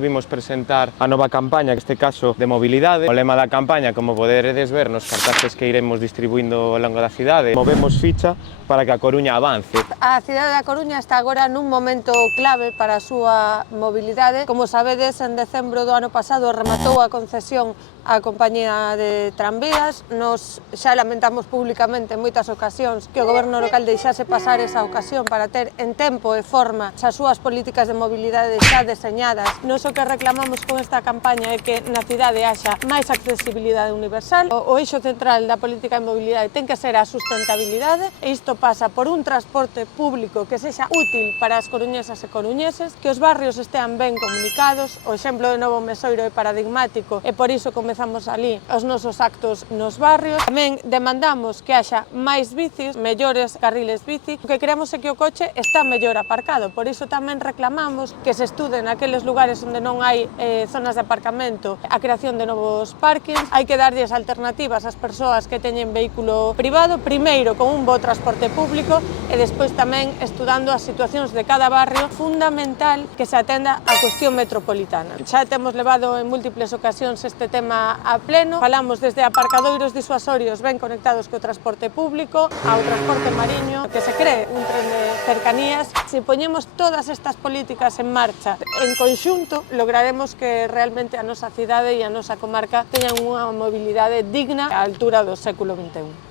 Vimos presentar a nova campaña, neste caso de mobilidade. O lema da campaña, como poderedes ver nos cartaces que iremos distribuindo ao longo da cidade, movemos ficha para que a Coruña avance. A cidade da Coruña está agora nun momento clave para a súa mobilidade. Como sabedes, en decembro do ano pasado rematou a concesión á compañía de tranvías. Nos xa lamentamos públicamente en moitas ocasións que o goberno local deixase pasar esa ocasión para ter en tempo e forma as súas políticas de mobilidade xa deseñadas. Nos o que reclamamos con esta campaña é que na cidade haxa máis accesibilidade universal. O eixo central da política de mobilidade ten que ser a sustentabilidade e isto pasa por un transporte público que sexa útil para as coruñesas e coruñeses, que os barrios estean ben comunicados. O exemplo de Novo Mesoiro é paradigmático e por iso comezamos ali os nosos actos nos barrios. Tamén demandamos que haxa máis bicis, mellores carriles bici. O que queremos é que o coche está mellor aparcado, por iso tamén reclamamos que se estude naqueles lugares onde non hai zonas de aparcamento a creación de novos parkings. Hai que darlles alternativas ás persoas que teñen vehículo privado, primeiro con un bo transporte público e despois tamén estudando as situacións de cada barrio. Fundamental que se atenda a cuestión metropolitana. Xa temos levado en múltiples ocasións este tema a pleno. Falamos desde aparcadoiros disuasorios ben conectados co transporte público, ao transporte mariño, que se cree un tren de cercanías. Se poñemos todas estas políticas en marcha en conxunto, lograremos que realmente a nosa cidade e a nosa comarca teñan unha mobilidade digna á altura do século XXI.